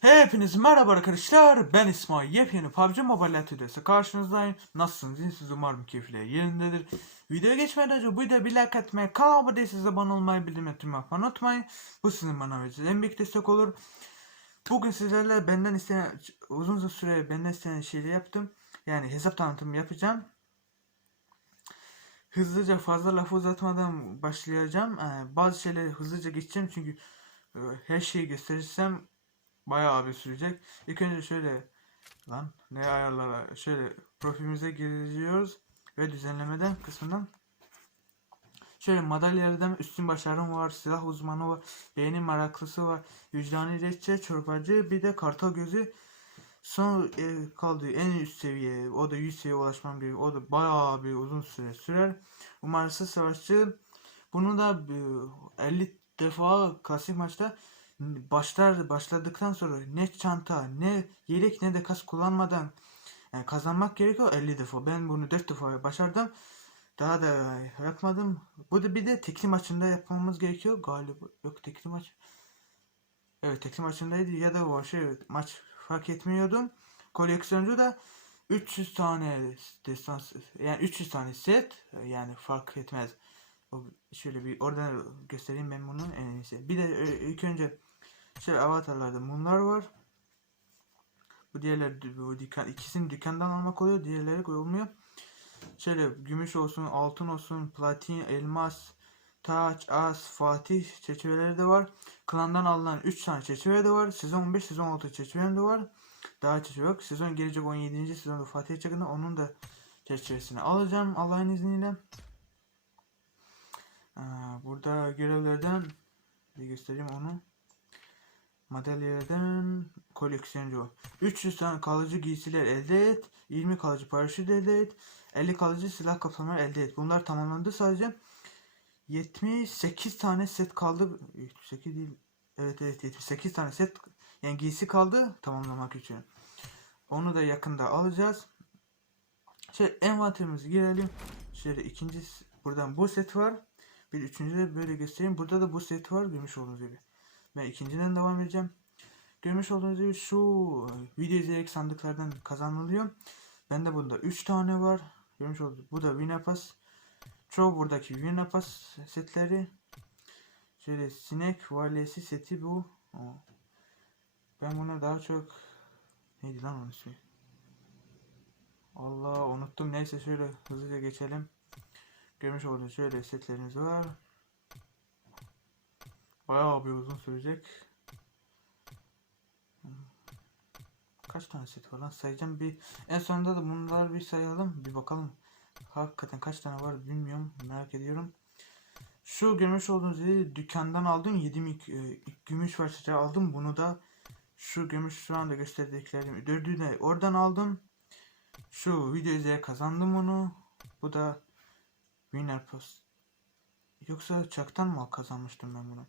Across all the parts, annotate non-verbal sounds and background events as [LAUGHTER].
Hepiniz merhaba arkadaşlar. Ben İsmail. Yepyeni PUBG Mobile Atölye'si karşınızdayım. Nasılsınız? İyisiniz umarım keyifler yerindedir. Videoya geçmeden önce bu videoya bir like atmayı, kanala abone değilseniz abone olmayı, bildirim etmeyi yapmayı unutmayın. Bu sizin bana vereceğiniz en büyük destek olur. Bugün sizlerle benden istenen, uzun süre benden istenen şeyleri yaptım. Yani hesap tanıtımı yapacağım. Hızlıca fazla lafı uzatmadan başlayacağım. Ee, bazı şeyleri hızlıca geçeceğim çünkü e, her şeyi gösterirsem bayağı bir sürecek. İlk önce şöyle lan ne ayarlara şöyle profilimize giriyoruz ve düzenlemeden kısmından şöyle madalyalardan üstün başarım var, silah uzmanı var, beğeni meraklısı var, vicdani reççe, çorbacı bir de kartal gözü son e, kaldığı en üst seviye o da 100 seviyeye ulaşmam gerekiyor. O da bayağı bir uzun süre sürer. Umarsız savaşçı bunu da e, 50 defa klasik maçta başlar başladıktan sonra ne çanta ne yelek ne de kas kullanmadan yani kazanmak gerekiyor 50 defa. Ben bunu 4 defa başardım. Daha da yapmadım. Bu da bir de tekli maçında yapmamız gerekiyor galiba. Yok tekli maç. Evet tekli maçındaydı ya da o şey maç fark etmiyordum. Koleksiyoncu da 300 tane destans yani 300 tane set yani fark etmez. Şöyle bir oradan göstereyim ben bunun en iyisi. Bir de e, ilk önce şey avatarlarda bunlar var. Bu diğerleri bu dükkan ikisini dükkandan almak oluyor. Diğerleri olmuyor. Şöyle gümüş olsun, altın olsun, platin, elmas, taç, as, fatih çerçeveleri de var. Klandan alınan 3 tane çerçeve de var. Sezon 15, sezon 16 çerçevem de var. Daha çerçeve yok. Sezon gelecek 17. sezonda Fatih çıkında onun da çerçevesini alacağım Allah'ın izniyle. Burada görevlerden bir göstereyim onu. Madalyalardan koleksiyoncu. 300 tane kalıcı giysiler elde et. 20 kalıcı paraşüt elde et. 50 kalıcı silah kapsamları elde et. Bunlar tamamlandı sadece. 78 tane set kaldı. 78 değil. Evet evet 78 tane set yani giysi kaldı tamamlamak için. Onu da yakında alacağız. Şey envanterimize girelim. Şöyle ikinci buradan bu set var. Bir üçüncü de böyle göstereyim. Burada da bu set var. Görmüş olduğunuz gibi. Ben ikinciden devam edeceğim. Görmüş olduğunuz gibi şu video izleyerek sandıklardan kazanılıyor. Bende bunda 3 tane var. Görmüş olduğunuz Bu da Winner Pass. Çoğu buradaki Winner Pass setleri. Şöyle sinek valesi seti bu. Ben buna daha çok neydi lan onun ismi? Allah unuttum. Neyse şöyle hızlıca geçelim. Görmüş olduğunuz şöyle setlerimiz var. Bayağı bir uzun sürecek. Kaç tane set var lan? Sayacağım bir en sonunda da bunları bir sayalım. Bir bakalım. Hakikaten kaç tane var bilmiyorum. Merak ediyorum. Şu görmüş olduğunuz yeri dükkandan aldım 7 gümüş parçacığı aldım. Bunu da şu gümüş şu anda gösterdiklerim dördüğü de oradan aldım. Şu video izleye kazandım onu. Bu da winner post. Yoksa çaktan mı kazanmıştım ben bunu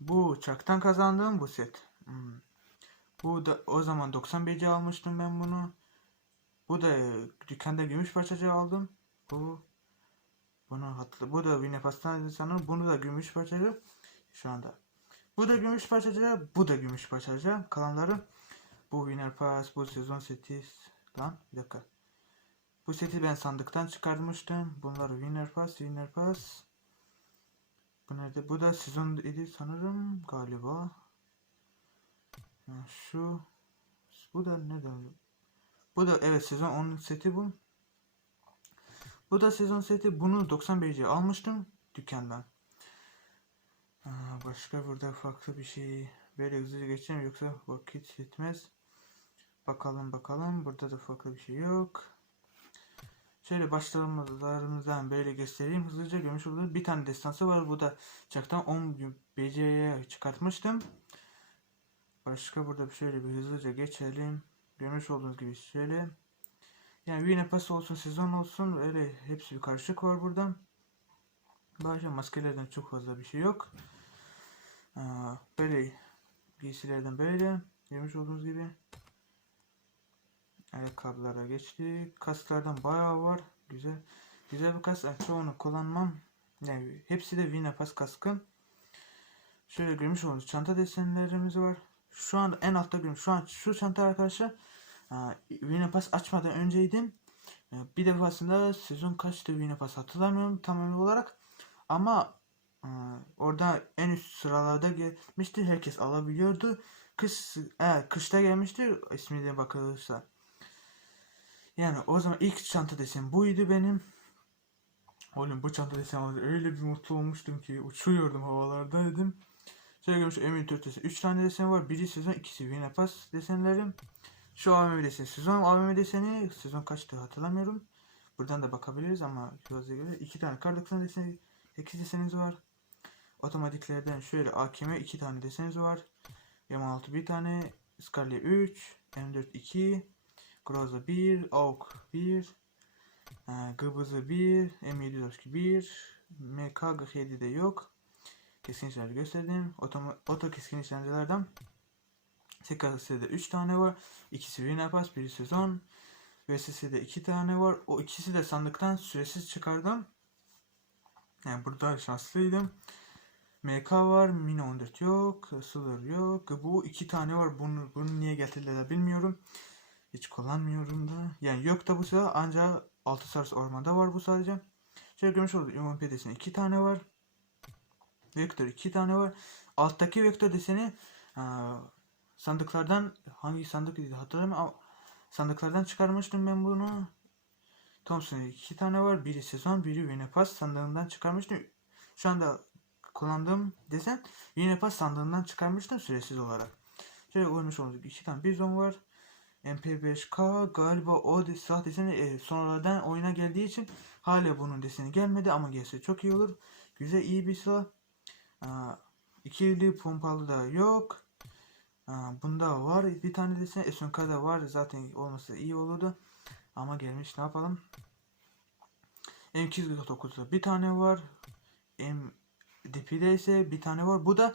bu çaktan kazandığım bu set. Hmm. Bu da o zaman 91'ci almıştım ben bunu. Bu da dükkanda gümüş parçacığı aldım. Bu bunu hatırlı. Bu da yine pastanede sanırım. Bunu da gümüş parçacığı. Şu anda. Bu da gümüş parçacığı. Bu da gümüş parçacığı. Kalanları bu Winner Pass, bu sezon seti lan bir dakika. Bu seti ben sandıktan çıkartmıştım. Bunlar Winner Pass, Winner Pass. Bu nerede? Bu da sezon idi sanırım galiba. Şu bu da neden? Bu da evet sezon 10 seti bu. Bu da sezon seti. Bunu 95'e almıştım dükkandan. Başka burada farklı bir şey böyle hızlıca geçeceğim yoksa vakit yetmez. Bakalım bakalım. Burada da farklı bir şey yok. Şöyle başlarımızdan böyle göstereyim hızlıca görmüş olduğunuz bir tane destansı var. Bu da çaktan 10 BC'ye çıkartmıştım. Başka burada şöyle bir hızlıca geçelim. Görmüş olduğunuz gibi şöyle. Yani Winner Pass olsun sezon olsun öyle hepsi bir karışık var burada. Başka maskelerden çok fazla bir şey yok. Böyle giysilerden böyle görmüş olduğunuz gibi. Ayakkabılara geçtik. Kasklardan bayağı var. Güzel. Güzel bir kask. Yani çoğunu kullanmam. Yani hepsi de Vina Pas kaskın. Şöyle görmüş olduğunuz çanta desenlerimiz var. şu an en altta görüyorum. Şu an şu çanta arkadaşlar Winnie Pass açmadan önceydim. E, Bir defasında sezon kaçtı Winnie Pass hatırlamıyorum tam olarak. Ama e, orada en üst sıralarda gelmişti. Herkes alabiliyordu. Kış, eğer kışta gelmiştir ismi de bakılırsa. Yani o zaman ilk çanta desem buydu benim. Oğlum bu çanta desem. Öyle bir mutlu olmuştum ki uçuyordum havalarda dedim. Şöyle görmüş Emin Törtesi 3 tane desen var. Biri sezon ikisi Winnie Pass desenlerim. Şu AVM deseni sezon AVM deseni sezon kaçtı hatırlamıyorum. Buradan da bakabiliriz ama gözle göre iki tane kar 90 deseni 8 desenimiz var. Otomatiklerden şöyle AKM 2 tane desenimiz var. M6 bir tane, Scarlet 3, M4 2, Groza 1, AUK 1, e, Gıbızı 1, M762 1, MK47 de yok. Keskin işaret gösterdim. Oto, oto keskin işaretlerden SKS'de 3 tane var. İkisi Winner Pass, biri sezon. VSS'de 2 tane var. O ikisi de sandıktan süresiz çıkardım. Yani burada şanslıydım. MK var, Mini 14 yok, Sular yok. Bu iki tane var. Bunu, bunu niye getirdiler bilmiyorum. Hiç kullanmıyorum da. Yani yok da bu sıra ancak altı sarıs ormanda var bu sadece. Şöyle görmüş olduk. UMP deseni iki tane var. Vektör iki tane var. Alttaki vektör deseni aa, sandıklardan hangi sandık idi hatırlamıyorum sandıklardan çıkarmıştım ben bunu. Thompson iki tane var. Biri sezon, biri Winnie Pass sandığından çıkarmıştım. Şu anda kullandığım desen Winnie Pass sandığından çıkarmıştım süresiz olarak. Şöyle koymuş olduk. iki tane bizon var. MP5K galiba o silah deseni e, sonradan oyuna geldiği için hala bunun deseni gelmedi ama gelse çok iyi olur. Güzel iyi bir silah. Aa, ikili pompalı da yok. Aa, bunda var bir tane desen SMK'da var zaten olmasa iyi olurdu. Ama gelmiş ne yapalım. M249'da bir tane var. M DP'de ise bir tane var. Bu da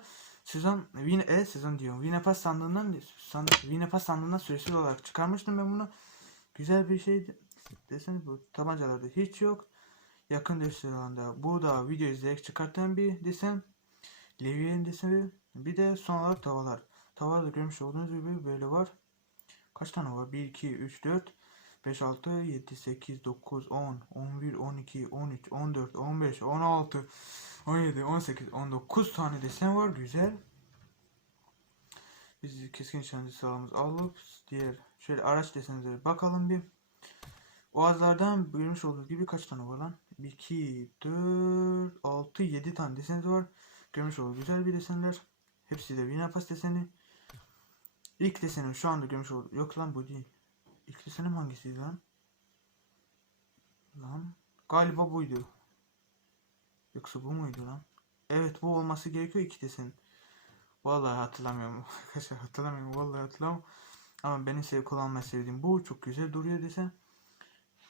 sezon Win e sezon diyor. Winne Pass sandığından sandık Winne Pass sandığından süresiz olarak çıkarmıştım ben bunu. Güzel bir şey deseniz bu tabancalarda hiç yok. Yakın dönemde bu da video izleyerek çıkarttığım bir desen. Levi'nin deseni. Bir de son olarak tavalar. Tavalar da görmüş olduğunuz gibi böyle var. Kaç tane var? 1, 2, 3, 4, 5, 6, 7, 8, 9, 10, 11, 12, 13, 14, 15, 16, 17, 18, 19 tane desen var. Güzel. Biz keskin nişancı sıramızı alıp diğer şöyle araç desenlere bakalım bir. Oğazlardan görmüş olduğunuz gibi kaç tane var lan? 1, 2, 4, 6, 7 tane desenimiz var. Görmüş olduğunuz güzel bir desenler. Hepsi de Vinapas deseni. İlk desenim şu anda görmüş olduğunuz. Yok lan bu değil. İlk desenim hangisiydi lan? Lan. Galiba buydu. Yoksa bu muydu lan? Evet bu olması gerekiyor iki desen. Vallahi hatırlamıyorum. [LAUGHS] Arkadaşlar hatırlamıyorum. Vallahi hatırlamıyorum. Ama benim sev kullanmayı sevdiğim bu. Çok güzel duruyor desen.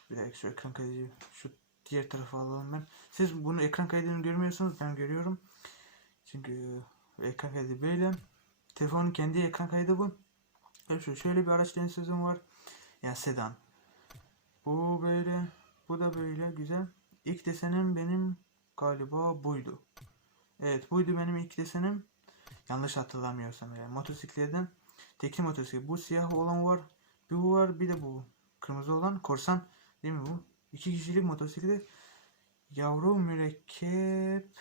Bir dakika şu ekran kaydı şu diğer tarafa alalım ben. Siz bunu ekran kaydını görmüyorsunuz. Ben görüyorum. Çünkü ekran kaydı böyle. Telefonun kendi ekran kaydı bu. Şu şöyle bir araç sözüm var. Yani sedan. Bu böyle. Bu da böyle. Güzel. İlk desenim benim galiba buydu. Evet buydu benim ilk desenim. Yanlış hatırlamıyorsam yani. Motosikletten tekli motosiklet. Bu siyah olan var. Bir bu var bir de bu. Kırmızı olan korsan değil mi bu? İki kişilik motosiklet. Yavru mürekkep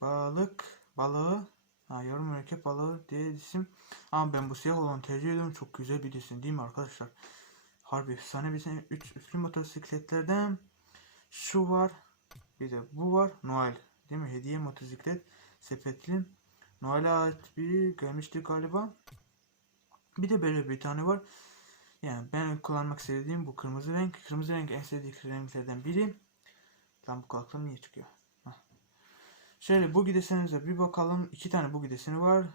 balık balığı ha, yavru mürekkep balığı diye isim. Ama ben bu siyah olanı tercih ediyorum. Çok güzel bir isim değil mi arkadaşlar? Harbi efsane bir isim. Üç, üçlü motosikletlerden şu var. Bir de bu var. Noel. Değil mi? Hediye motosiklet. Sepetli. Noel'e ait biri gelmişti galiba. Bir de böyle bir tane var. Yani ben kullanmak istediğim bu kırmızı renk. Kırmızı renk en sevdiğim renklerden biri. Lan bu kulaklığım niye çıkıyor? Şöyle bu desenize bir bakalım. İki tane bu deseni var.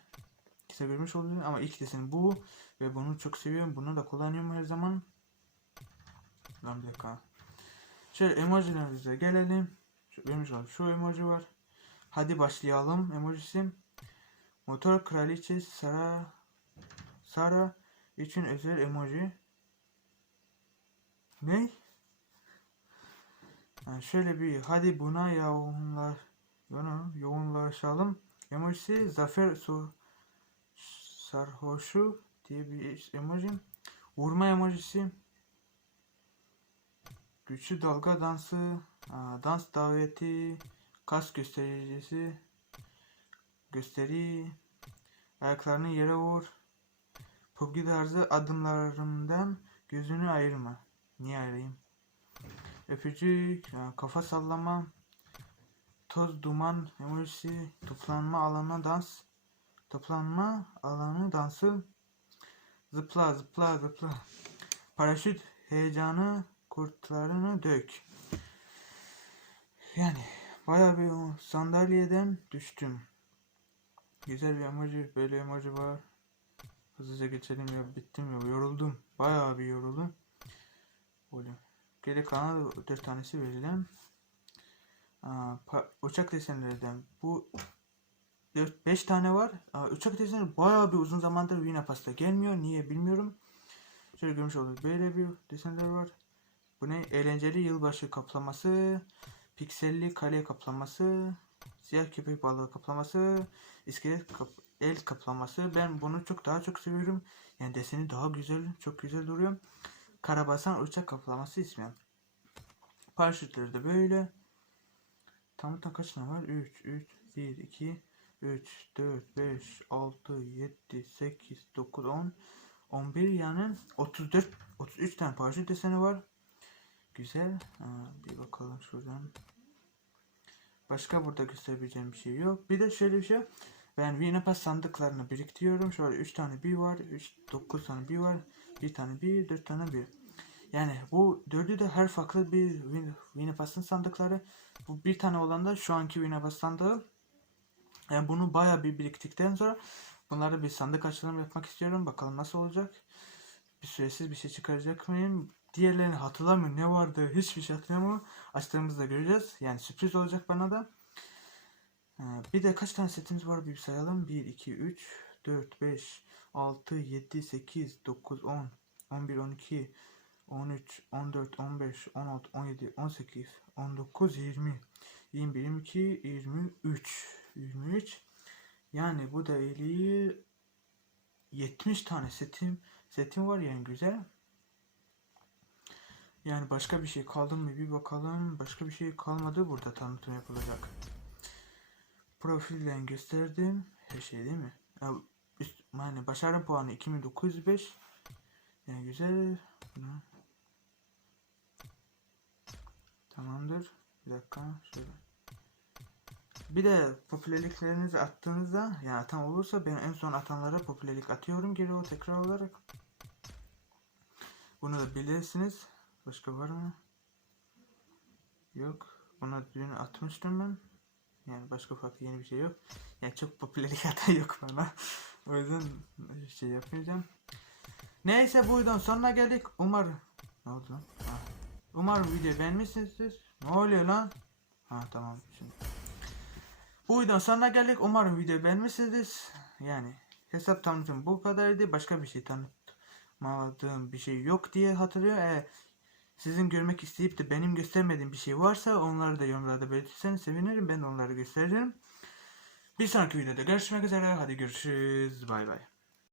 İkisi görmüş oldum ama ilk deseni bu. Ve bunu çok seviyorum. Bunu da kullanıyorum her zaman. Lan bir dakika. Şöyle emojilerimize gelelim. Şu, görmüş oldum. Şu emoji var. Hadi başlayalım emojisi. Motor kraliçe Sara Sara için özel emoji. Ne? Yani şöyle bir hadi buna yoğunlar buna yoğunlaşalım. Emojisi zafer su sarhoşu diye bir emoji. Vurma emojisi. Güçlü dalga dansı. dans daveti. Kas göstericisi. Gösteri. Ayaklarını yere vur. PUBG tarzı adımlarımdan gözünü ayırma. Niye ayırayım? Öpücük, kafa sallama. Toz duman emojisi. Toplanma alanına dans. Toplanma alanı dansı. Zıpla zıpla zıpla. Paraşüt heyecanı kurtlarını dök. Yani bayağı bir sandalyeden düştüm. Güzel bir emoji, böyle emoji var. Hızlıca geçelim ya bittim ya yoruldum. Bayağı bir yoruldum. Böyle. Geri kalan 4 tanesi pa- uçak desenlerden bu 4-5 tane var. Aa, uçak deseni bayağı bir uzun zamandır Vina Pasta gelmiyor. Niye bilmiyorum. Şöyle görmüş olduk. Böyle bir desenler var. Bu ne? Eğlenceli yılbaşı kaplaması. Pikselli kale kaplaması. Siyah köpek balığı kaplaması. iskelet kap- el kaplaması. Ben bunu çok daha çok seviyorum. Yani deseni daha güzel. Çok güzel duruyor. Karabasan uçak kaplaması ismi. Paraşütleri de böyle. Tam tam kaç tane var? 3, 3, 1, 2, 3, 4, 5, 6, 7, 8, 9, 10, 11 yani 34, 33 tane paraşüt deseni var. Güzel. Ha, bir bakalım şuradan. Başka burada gösterebileceğim bir şey yok. Bir de şöyle bir şey. Ben Winnipeg sandıklarını biriktiriyorum. Şöyle 3 tane bir var. 3, 9 tane bir var. 1 tane bir, 4 tane bir. Yani bu dördü de her farklı bir Win- Winnipeg'ın sandıkları. Bu bir tane olan da şu anki Winnipeg sandığı. Yani bunu bayağı bir biriktikten sonra bunları bir sandık açılımı yapmak istiyorum. Bakalım nasıl olacak. Bir süresiz bir şey çıkaracak mıyım? Diğerlerini hatırlamıyorum. Ne vardı? Hiçbir şey hatırlamıyorum. Açtığımızda göreceğiz. Yani sürpriz olacak bana da. Ee, Bir de kaç tane setimiz var bir sayalım. 1, 2, 3, 4, 5, 6, 7, 8, 9, 10, 11, 12, 13, 14, 15, 16, 17, 18, 19, 20, 21, 22, 23, 23. Yani bu da eli 70 tane setim setim var yani güzel. Yani başka bir şey kaldı mı bir bakalım. Başka bir şey kalmadı burada tanıtım yapılacak. Profilden gösterdim. Her şey değil mi? Yani başarı puanı 2905. Yani güzel. Tamamdır. Bir dakika. Şöyle. Bir de popülerliklerinizi attığınızda yani atan olursa ben en son atanlara popülerlik atıyorum geri o tekrar olarak. Bunu da bilirsiniz. Başka var mı? Yok. Buna dün atmıştım ben. Yani başka farklı yeni bir şey yok. Yani çok popülerlik [LAUGHS] atan yok bana. o yüzden şey yapmayacağım. Neyse bu videonun sonuna geldik. Umarım... Ne oldu lan? Ha. Umarım videoyu beğenmişsinizdir. Ne oluyor lan? Ha tamam şimdi. Bu videonun sonuna geldik. Umarım videoyu beğenmişsinizdir. Yani hesap tanıtım bu kadardı. Başka bir şey tanıtmadığım bir şey yok diye hatırlıyor. Eğer sizin görmek isteyip de benim göstermediğim bir şey varsa onları da yorumlarda belirtirseniz sevinirim. Ben onları gösteririm. Bir sonraki videoda görüşmek üzere. Hadi görüşürüz. Bay bay.